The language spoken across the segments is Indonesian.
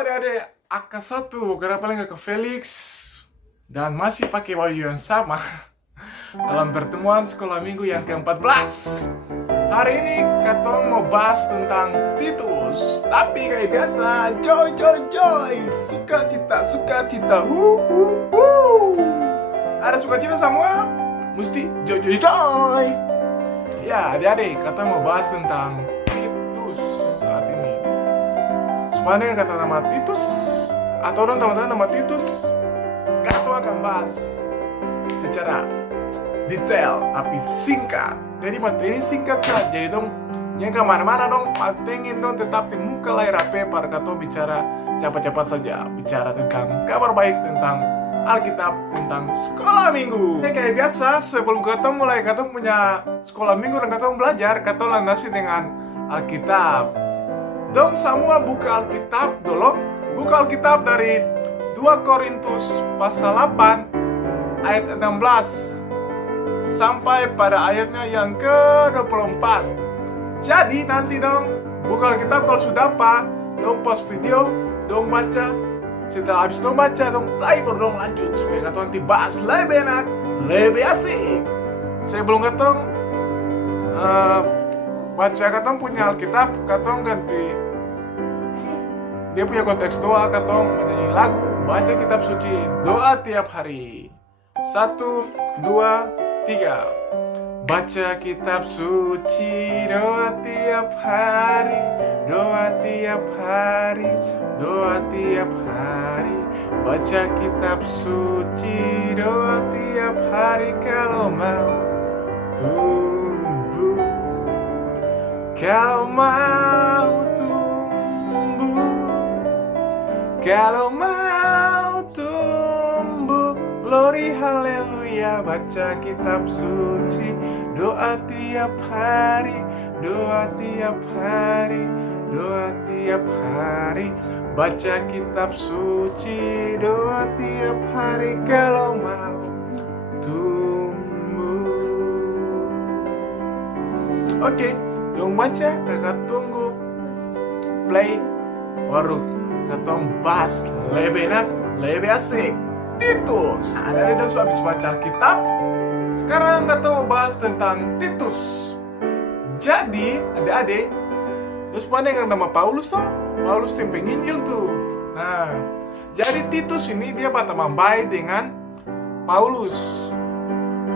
adik-adik, AK1 kenapa nggak ke Felix dan masih pakai baju yang sama dalam pertemuan sekolah minggu yang ke-14. Hari ini katong mau bahas tentang Titus, tapi kayak biasa joy, sukacita, ada sukacita semua, mesti joy. Ya adik-adik, katong mau bahas tentang Titus saat ini. Sepanjang kata nama Titus atau orang teman-teman nama Titus, katong akan bahas secara detail tapi singkat. Jadi materi singkat saja. Jadi dong jangan kemana-mana dong. Pantengin dong tetap di muka layar HP para katong bicara cepat-cepat saja. Bicara tentang kabar baik, tentang Alkitab, tentang sekolah minggu. Kayak biasa sebelum katong mulai katong punya sekolah minggu dan katong belajar, katong landasi dengan Alkitab. Dong semua buka Alkitab dulu. Buka Alkitab dari 2 Korintus pasal 8 ayat 16 sampai pada ayatnya yang ke-24. Jadi nanti dong buka Alkitab, kalau sudah apa dong pause video, dong baca. Setelah habis dong baca, dong play baru dong lanjut supaya katong nanti bahas lebih enak, lebih asik. Sebelum katong baca katong punya Alkitab, katong ganti dia punya konteks doa, katong menyanyi lagu, baca kitab suci, doa tiap hari. 1, 2, 3. Baca kitab suci, doa tiap hari, doa tiap hari, doa tiap hari. Baca kitab suci, doa tiap hari kalau mau tumbuh, kalau mau tumbuh, kalau mau tumbuh. Glory haleluya. Baca kitab suci, doa tiap hari, doa tiap hari, doa tiap hari. Baca kitab suci, doa tiap hari kalau mau tumbuh. Oke, dong baca, kakak tunggu play, baru katong bahas lebih enak, lebih asik. Titus. Ada yang sudah habis baca Alkitab. Sekarang kita mau bahas tentang Titus. Jadi, adik-adik, terus mana yang nama Paulus tuh? Paulus tim penginjil tuh. Nah, jadi Titus ini dia berteman baik dengan Paulus,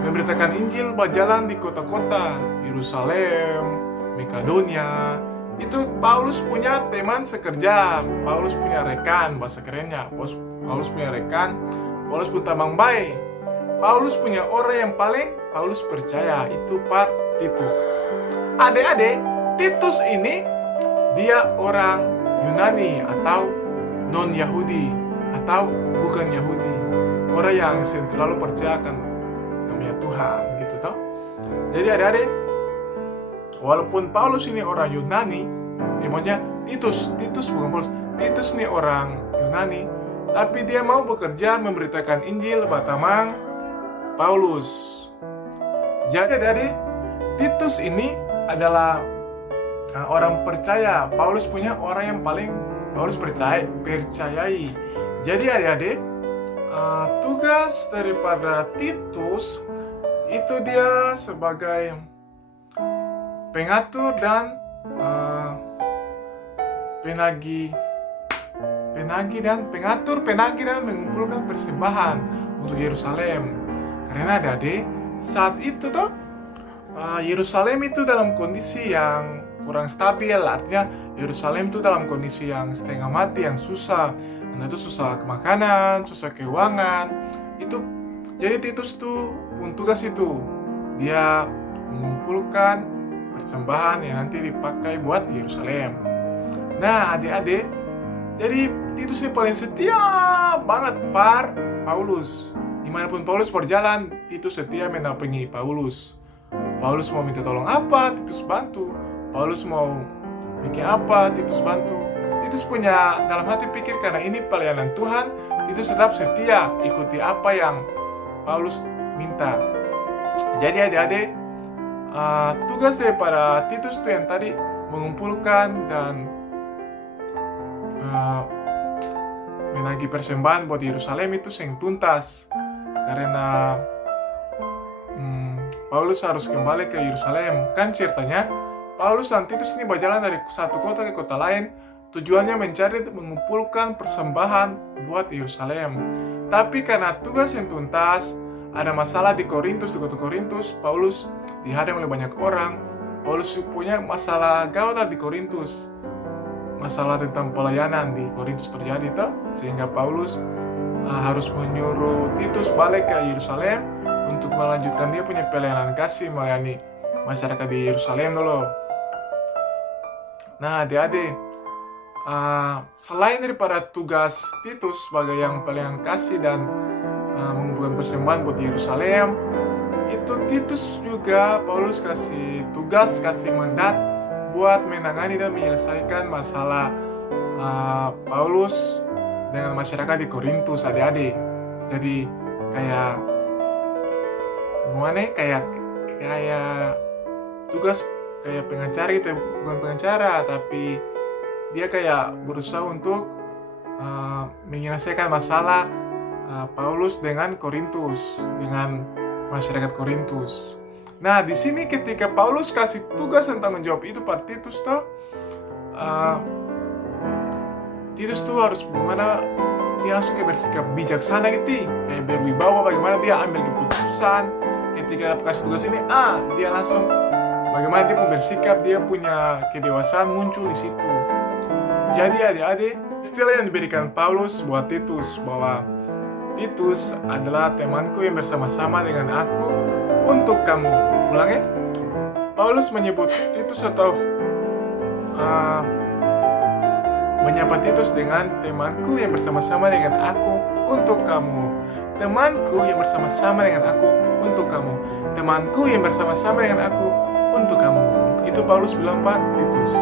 memberitakan Injil, berjalan di kota-kota Yerusalem, Makedonia. Itu Paulus punya teman sekerja, Paulus punya rekan, bahasa kerennya Paulus punya rekan, Paulus pun teman baik. Paulus punya orang yang paling Paulus percaya, itu Pak Titus. Adik-adik, Titus ini dia orang Yunani atau non-Yahudi atau bukan Yahudi, orang yang selalu percayakan namanya Tuhan, gitu toh. Jadi adik-adik, walaupun Paulus ini orang Yunani, emangnya Titus bukan Paulus, Titus ini orang Yunani, tapi dia mau bekerja memberitakan Injil batamang Paulus. Jadi dari Titus ini adalah orang percaya. Paulus punya orang yang paling Paulus percayai. Jadi adik-adik, tugas daripada Titus itu dia sebagai pengatur dan penagih dan mengumpulkan persembahan untuk Yerusalem. Karena adik-adik, saat itu tuh Yerusalem itu dalam kondisi yang kurang stabil. Artinya Yerusalem itu dalam kondisi yang setengah mati, yang susah. Karena itu susah makanan, susah keuangan. Itu jadi Titus tuh tugas itu dia mengumpulkan persembahan yang nanti dipakai buat Yerusalem. Nah adik-adik, jadi Titus ini paling setia banget par Paulus. Dimanapun Paulus berjalan, Titus setia mendampingi Paulus. Paulus mau minta tolong apa, Titus bantu. Paulus mau bikin apa, Titus bantu. Titus punya dalam hati pikir, karena ini pelayanan Tuhan, Titus tetap setia ikuti apa yang Paulus minta. Jadi adik-adik, tugas daripada Titus itu yang tadi mengumpulkan dan menagih persembahan buat Yerusalem itu seng tuntas karena Paulus harus kembali ke Yerusalem. Kan ceritanya Paulus dan Titus ini berjalan dari satu kota ke kota lain, tujuannya mencari mengumpulkan persembahan buat Yerusalem. Tapi karena tugas yang tuntas, ada masalah di Korintus, di kota Korintus, Paulus dihadang oleh banyak orang. Paulus punya masalah gawat di Korintus, masalah tentang pelayanan di Korintus terjadi toh, sehingga Paulus harus menyuruh Titus balik ke Yerusalem untuk melanjutkan dia punya pelayanan kasih melayani masyarakat di Yerusalem dulu. Nah adik-adik, selain daripada tugas Titus sebagai yang pelayanan kasih dan mengumpulkan persembahan buat Yerusalem, itu Titus juga Paulus kasih tugas, kasih mandat buat menangani dan menyelesaikan masalah Paulus dengan masyarakat di Korintus, adik-adik. Jadi kayak gimana? Kayak tugas kayak pengacara itu, bukan pengacara, tapi dia kayak berusaha untuk menyelesaikan masalah Paulus dengan Korintus, dengan masyarakat Korintus. Nah, di sini ketika Paulus kasih tugas dan tanggung jawab itu pada Titus toh, Titus tuh harus bagaimana dia langsung kayak bersikap bijaksana gitu, kayak berwibawa, bagaimana dia ambil keputusan ketika kasih tugas ini, dia langsung bagaimana dia bersikap, dia punya kedewasaan muncul di situ. Jadi adik-adik, istilah yang diberikan Paulus buat Titus bahwa Titus adalah temanku yang bersama-sama dengan aku untuk kamu. Ulang ya, Paulus menyebut Titus atau menyapa Titus dengan temanku yang bersama-sama dengan aku untuk kamu. Temanku yang bersama-sama dengan aku untuk kamu. Temanku yang bersama-sama dengan aku untuk kamu. Itu Paulus bilang Pak Titus.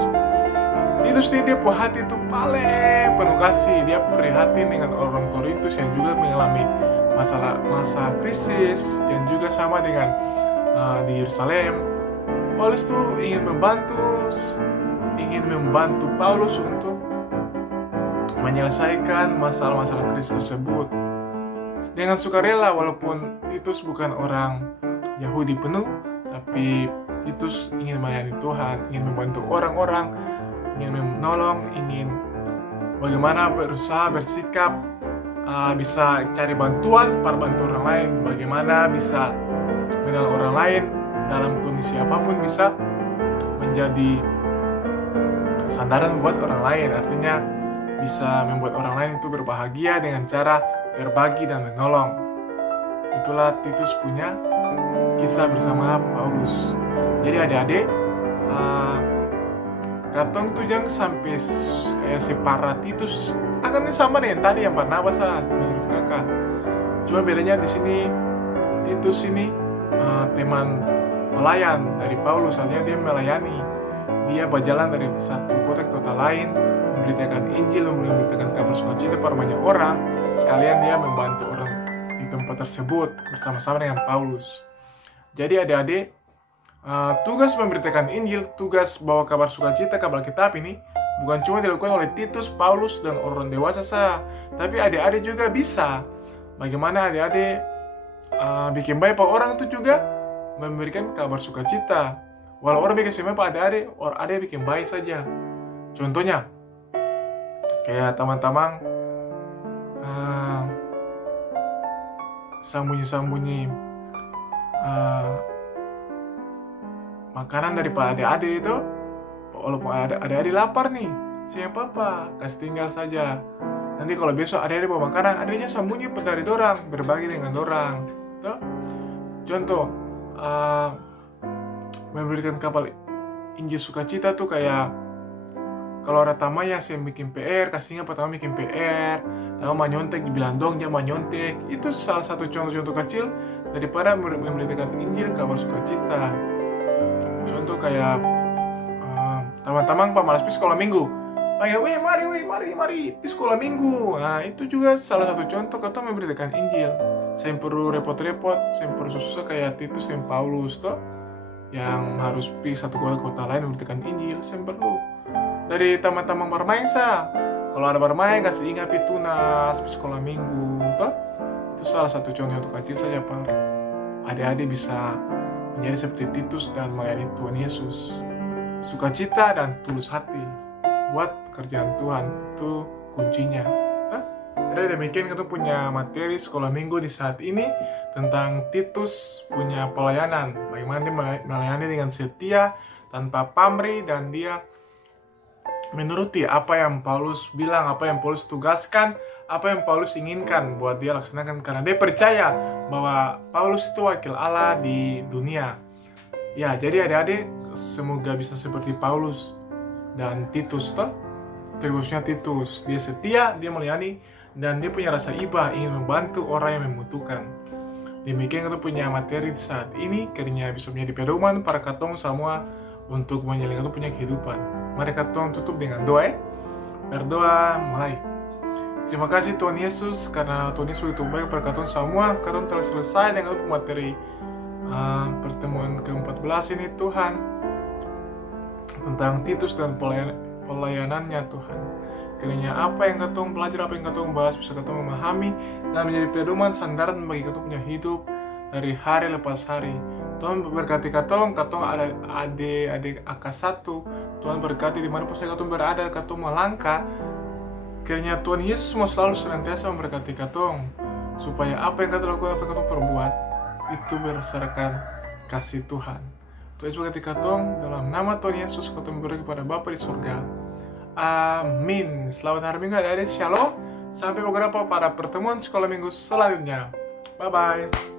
Titus ini dia punya hati itu paling penuh kasih. Dia prihatin dengan orang Korintus yang juga mengalami masa krisis dan juga sama dengan di Yerusalem. Paulus tuh ingin membantu Paulus untuk menyelesaikan masalah-masalah krisis tersebut dengan sukarela, walaupun Titus bukan orang Yahudi penuh, tapi Titus ingin melayani Tuhan, ingin membantu orang-orang, ingin menolong, ingin bagaimana berusaha bersikap, bisa cari bantuan orang lain, bagaimana bisa menolong orang lain dalam kondisi apapun, bisa menjadi sandaran buat orang lain. Artinya bisa membuat orang lain itu berbahagia dengan cara berbagi dan menolong. Itulah Titus punya kisah bersama Paulus. Jadi adik-adik, katong tuh jangan sampai kayak si para Titus. Akan sama dengan tadi yang Barnabas menurut kakak. Cuma bedanya di sini Titus ini teman pelayan dari Paulus, artinya dia melayani. Dia berjalan dari satu kota ke kota lain, memberitakan Injil, memberitakan kabar sukacita pada banyak orang, sekalian dia membantu orang di tempat tersebut bersama-sama dengan Paulus. Jadi adik-adik, tugas memberitakan Injil, tugas bawa kabar sukacita, kabar Alkitab ini bukan cuma dilakukan oleh Titus, Paulus, dan orang dewasa saja, tapi adik-adik juga bisa. Bagaimana adik-adik bikin baik pada orang itu juga memberikan kabar sukacita. Walau orang bikin semuanya pada adik-adik, orang adik bikin baik saja. Contohnya, kayak teman-teman sembunyi-sembunyi makanan daripada adik-adik itu. Walaupun adik-adik lapar nih, siapa apa, kasih tinggal saja. Nanti kalau besok adik-adik bawa makanan, adiknya sembunyi dari dorang, berbagi dengan dorang. Tuh. Contoh, memberikan kapal Injil sukacita tuh kayak kalau ada tamanya yang bikin PR, kasihnya pertama bikin PR, lalu nyontek, dibilang dong jangan nyontek. Itu salah satu contoh-contoh kecil daripada memberitakan Injil kabar sukacita. Contoh kayak teman-teman Pak malas pergi sekolah minggu, panggil, mari pergi sekolah minggu. Nah itu juga salah satu contoh kita memberitakan Injil. Saya perlu repot-repot, saya perlu susah kayak Titus dan Paulus toh, yang harus pergi satu kota lain memberitakan Injil, saya perlu. Dari teman-teman bermain Kalau ada bermain kasih ingat tunas sekolah minggu toh. Itu salah satu contoh untuk kecil saja Pak. Adik-adik bisa menjadi seperti Titus dan melayani Tuhan Yesus. Sukacita dan tulus hati buat pekerjaan Tuhan itu kuncinya. Jadi demikian kita punya materi sekolah minggu di saat ini tentang Titus punya pelayanan. Bagaimana dia melayani dengan setia, tanpa pamrih, dan dia menuruti apa yang Paulus bilang, apa yang Paulus tugaskan, apa yang Paulus inginkan buat dia laksanakan. Karena dia percaya bahwa Paulus itu wakil Allah di dunia. Ya, jadi adik-adik semoga bisa seperti Paulus dan Titus toh. Terusnya Titus, dia setia, dia melayani, dan dia punya rasa iba ingin membantu orang yang membutuhkan. Demikian kita punya materi saat ini, kiranya bisa menjadi pedoman para katong semua untuk menjalankan punya kehidupan. Mari katong tutup dengan doa. Berdoa mulai. Terima kasih Tuhan Yesus karena Tuhan Yesus itu baik pada katong semua. Katong telah selesai dengan materi pertemuan ke-14 ini Tuhan tentang Titus dan pelayanannya Tuhan. Kiranya apa yang katong belajar, apa yang katong bahas bisa katong memahami dan menjadi pedoman sandaran bagi katong punya hidup dari hari lepas hari. Tuhan berkati katong ada adik AK1. Tuhan berkati dimanapun saya katong berada, katong melangkah. Kiranya Tuhan Yesus mau selalu senantiasa memberkati katong supaya apa yang katong lakukan, apa yang katong perbuat itu berdasarkan kasih Tuhan. Tuhan Yesus berkati katong dalam nama Tuhan Yesus, katong berdoa kepada Bapa di surga. Amin. Selamat hari Minggu adik-adik. Shalom. Sampai beberapa pada pertemuan sekolah minggu selanjutnya. Bye-bye.